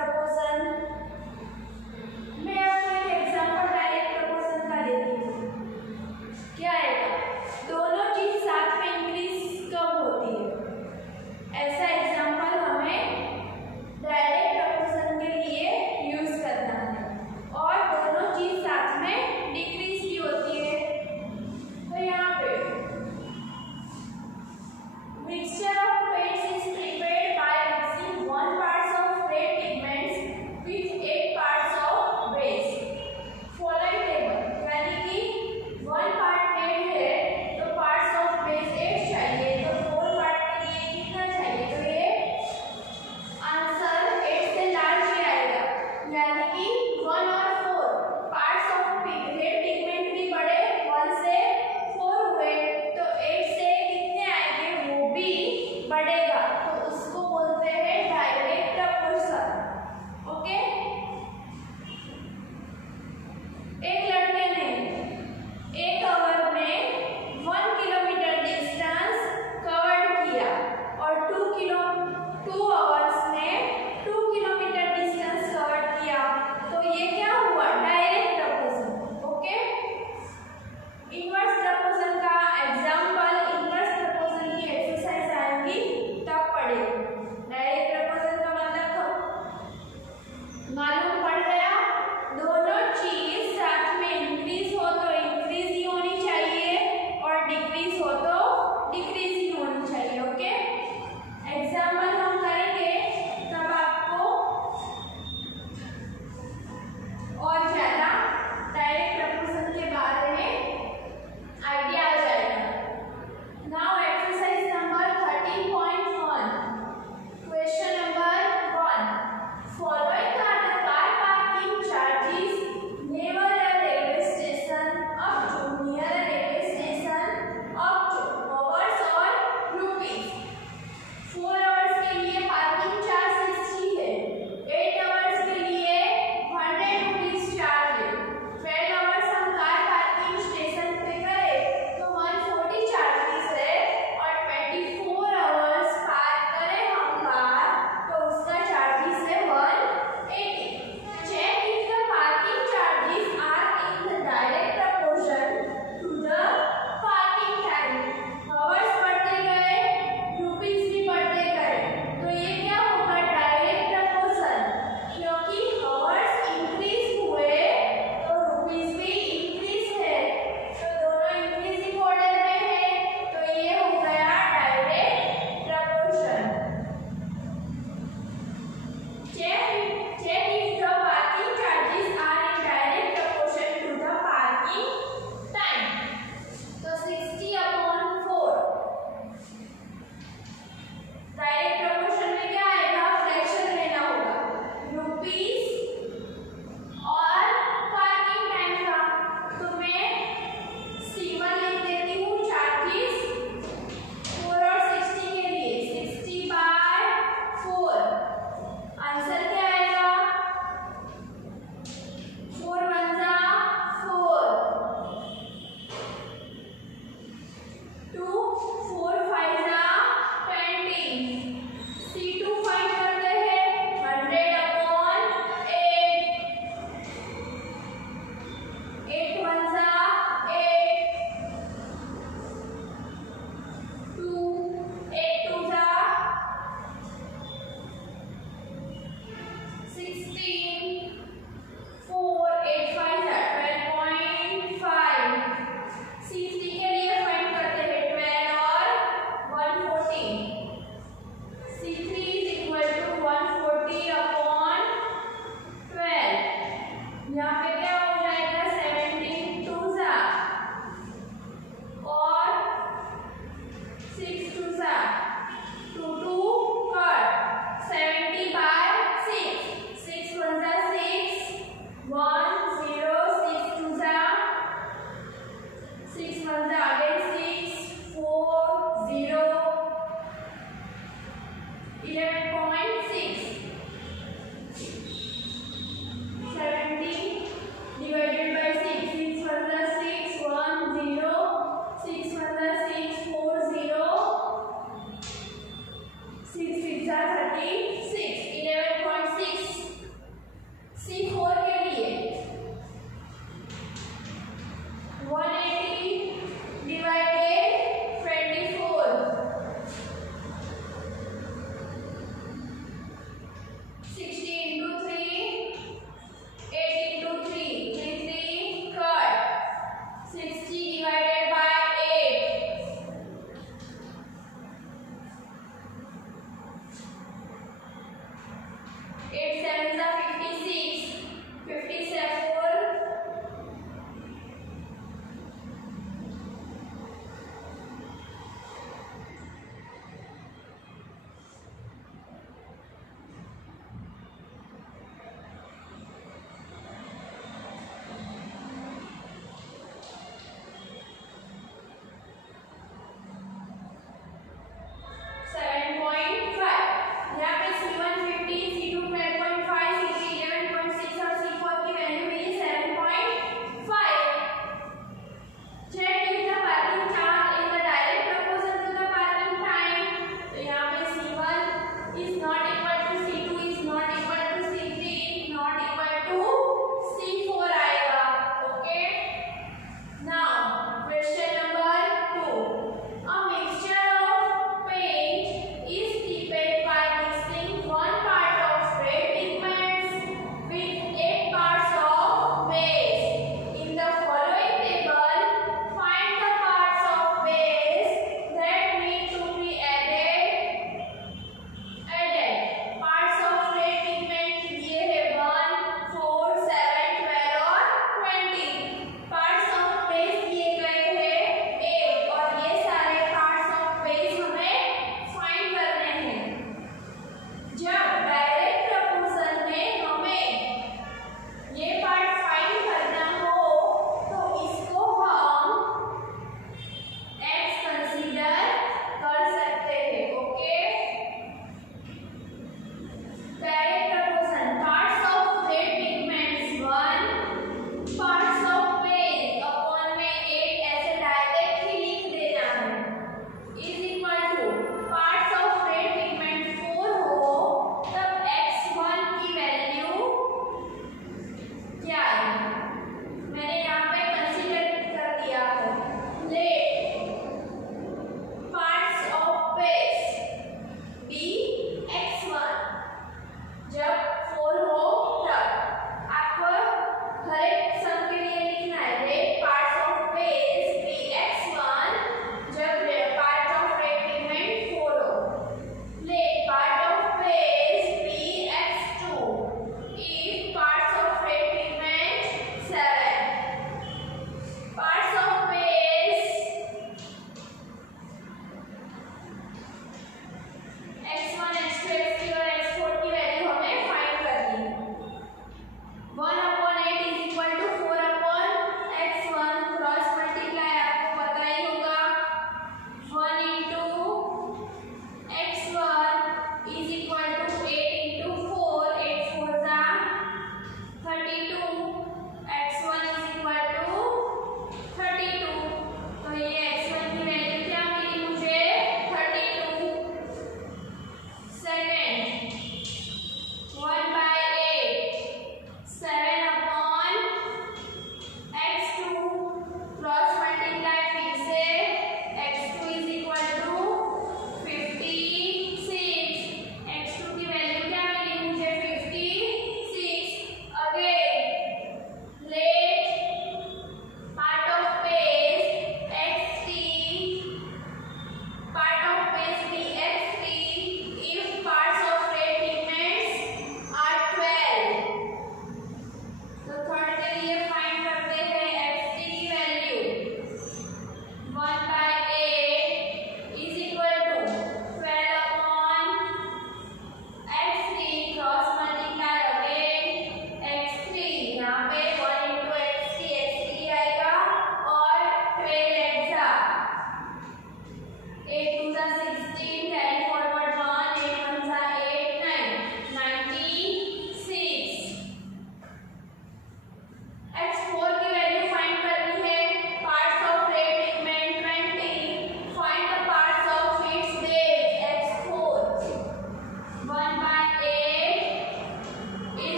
प्रपोजन। मैं आपको एक एग्जांपल डायरेक्ट प्रपोजन का देती हूँ। क्या आएगा? दोनों चीज साथ में इंक्रीज कब होती है? ऐसा एग्जांपल हमें डायरेक्ट प्रपोजन के लिए यूज करना है। और दोनों चीज साथ में डिक्रीज की होती है। तो यहाँ पे mixture of paints is prepared by mixing 1 part of red pigments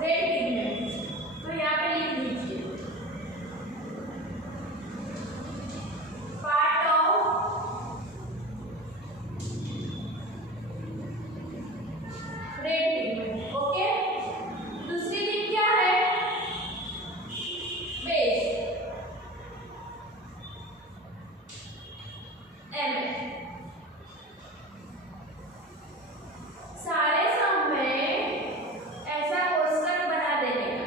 red pigment, तो यहाँ पे लिख लीजिए part of red pigment. Okay, दूसरी लिंक क्या है? बेस एम। सारे सम में ऐसा कोष्ठक बना देने का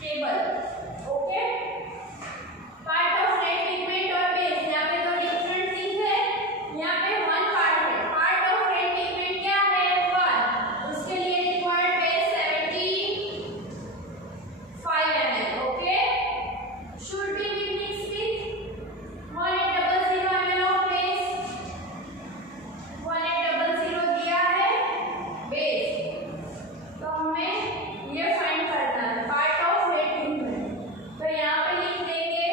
table. Okay, part of red pigment और बेस, यहाँ पे दो डिफरेंट थिंग है, यहाँ पे वन पार्ट है। पार्ट ऑफ रेड पिगमेंट क्या है? वन, उसके लिए required base 75 ml। Okay, should be mixed with 1800 ml of base। 1800 दिया है बेस, तो हमें ये फाइंड करना है पार्ट ऑफ रेड पिगमेंट। तो यहाँ पे लिख देंगे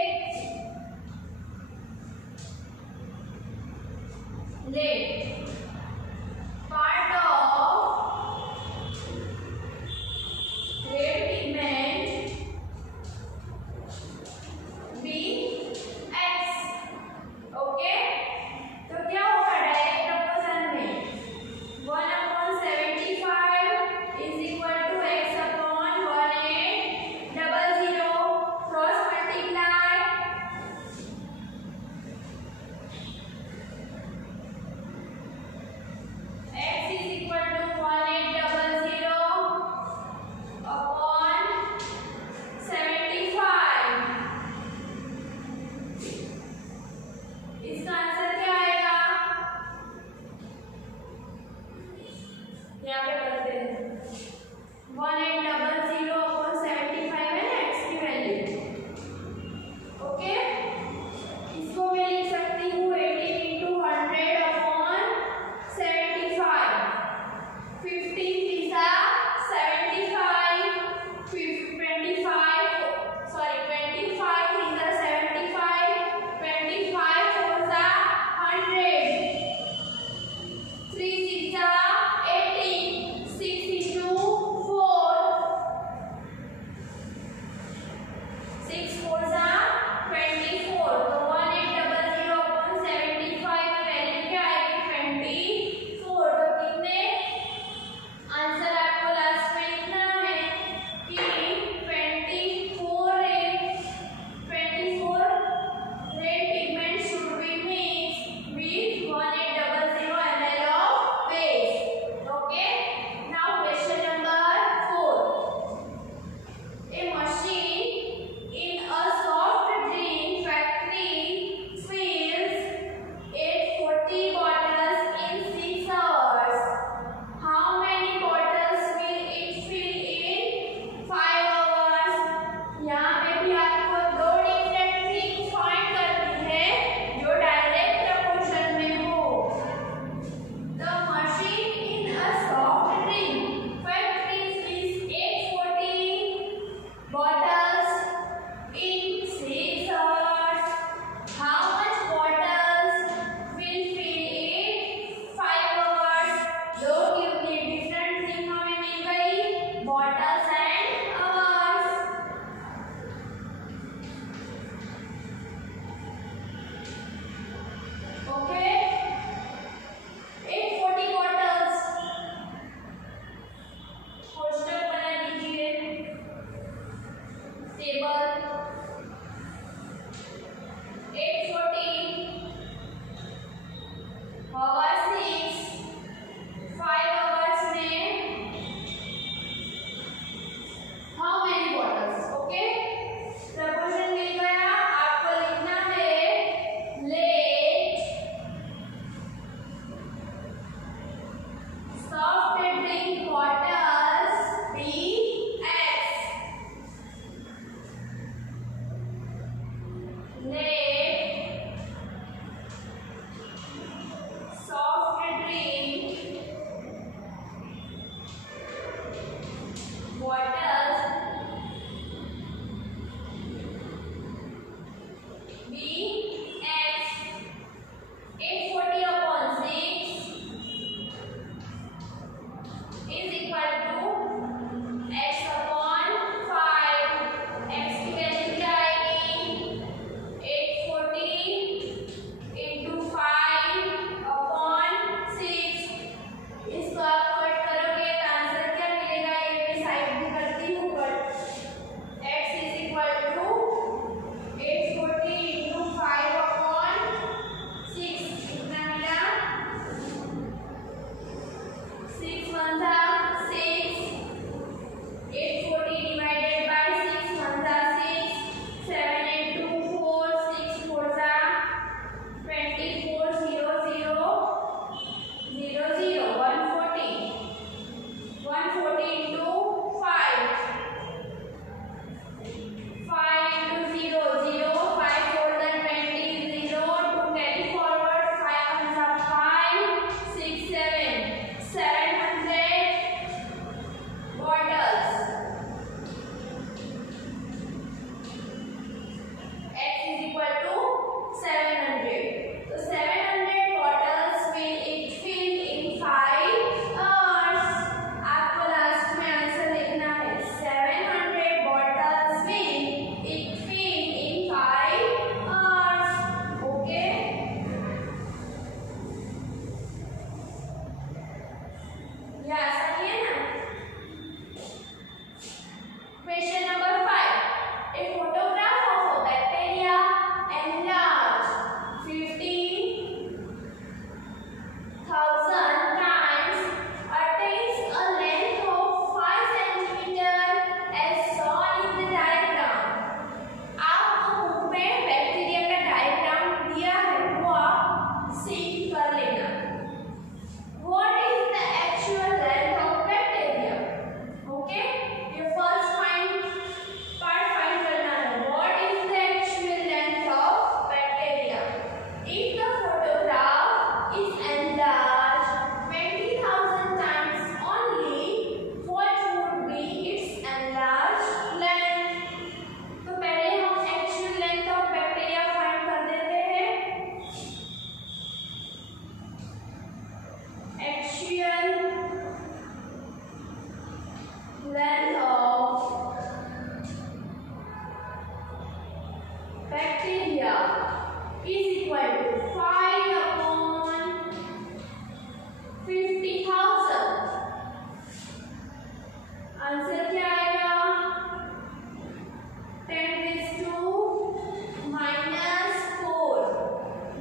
red part of red pigment be x. Okay, तो क्या होगा डायरेक्ट ऑप्शन में 1/75 is equal to x upon 1800 cross multiply x is equal to 1800 upon 75। इसका आंसर क्या आएगा? यहाँ पे करते हैं 1800 अपॉन 75 है ना x की वैल्यू। ओके, इसको मैं लिख सकती हूँ 18 into 100 upon 75। 15 pizza 75, 25 sorry 25 in the 75, 25 for the 100, 3 6 18, 6 into 4 length of bacteria is equal to 5 upon 50,000. Answer क्या आएगा? 10⁻⁻⁴.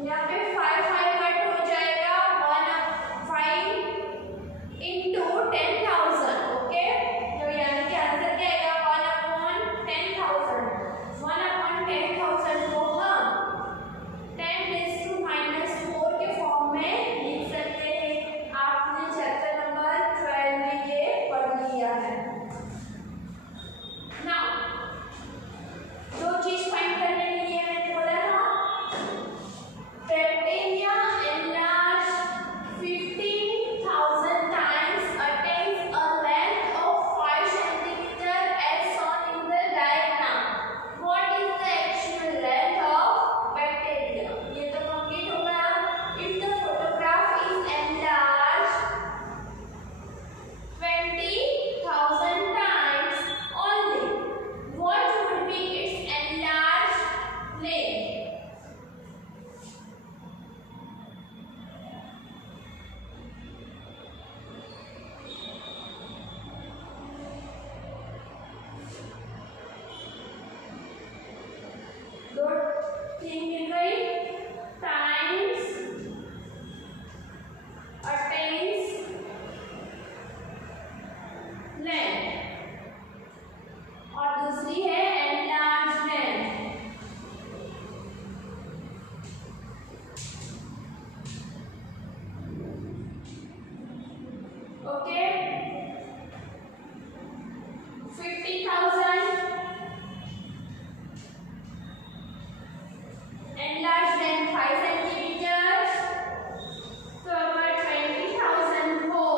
यहाँ पे 5 कट हो जाएगा. 5 into 10,000. ओके, तो यानी कि आंसर क्या आएगा? 1/10,000. 1/10,000 को हम 10⁻⁻⁴ के फॉर्म में लिख सकते हैं. आपने चैप्टर नंबर 12 में ये पढ़ लिया है. नाउ दो चीज फाइंड करने के लिए मैंने बोला था, bacteria enlarged 50,000 times attains a length of 5 centimeter as shown in the diagram. What is the actual length of bacteria? ये तो कंप्लीट हो गया. If the photograph is enlarged 20,000 times only, what would be its enlarged length? दो तीन मिल गई. Times attains length और दूसरी है enlarge length. Okay, 50,000 enlarged length 5 centimeters. तो अगर 20,000 हो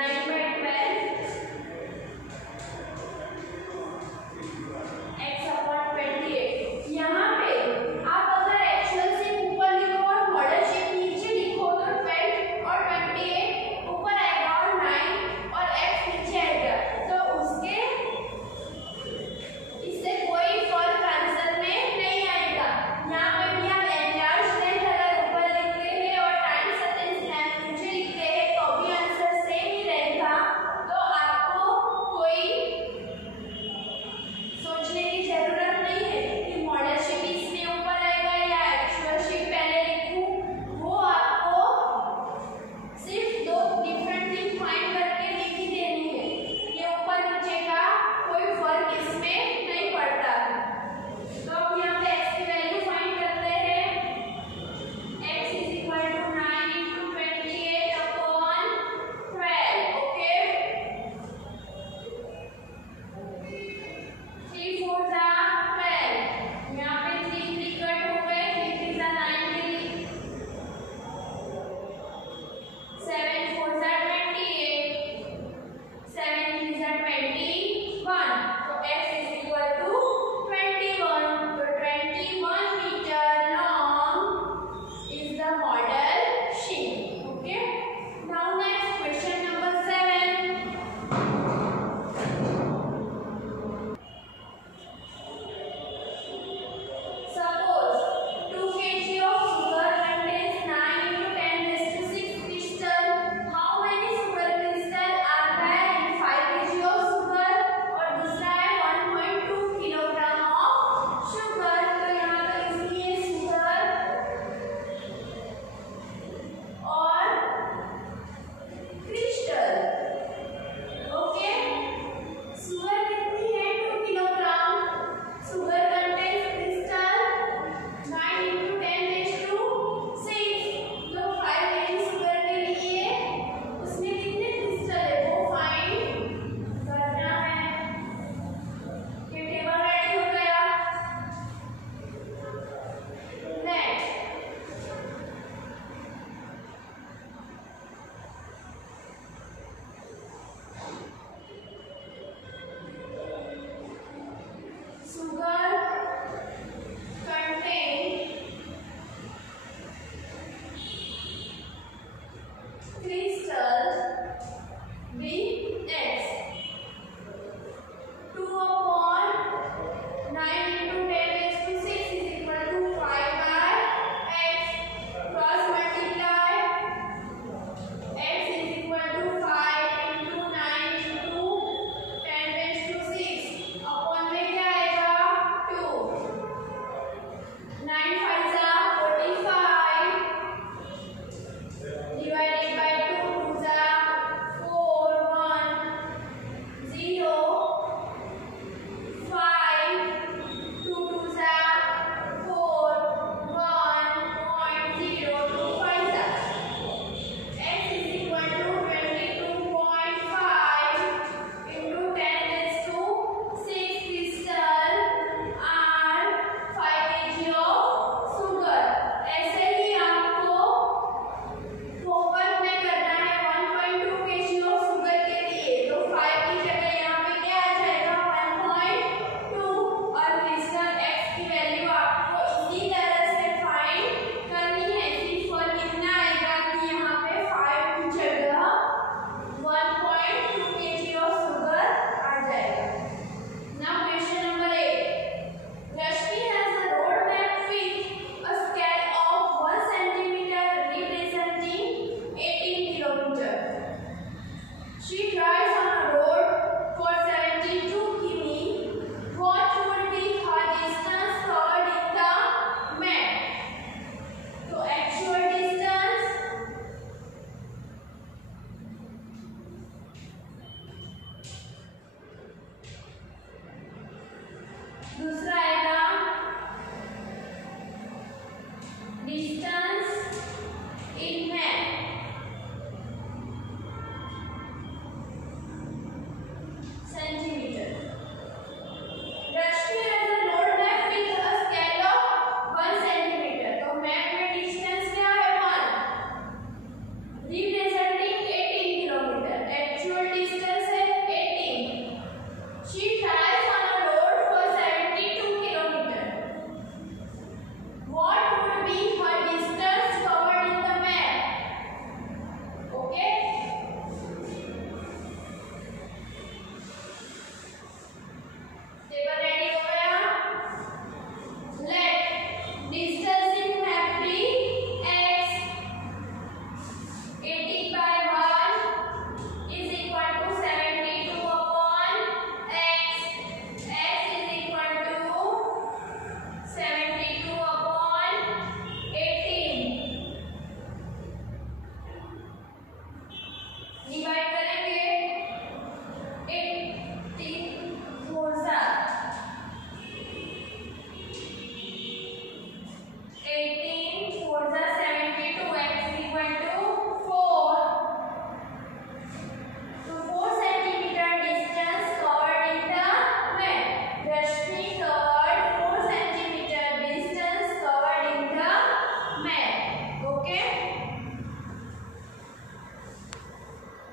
नाइट में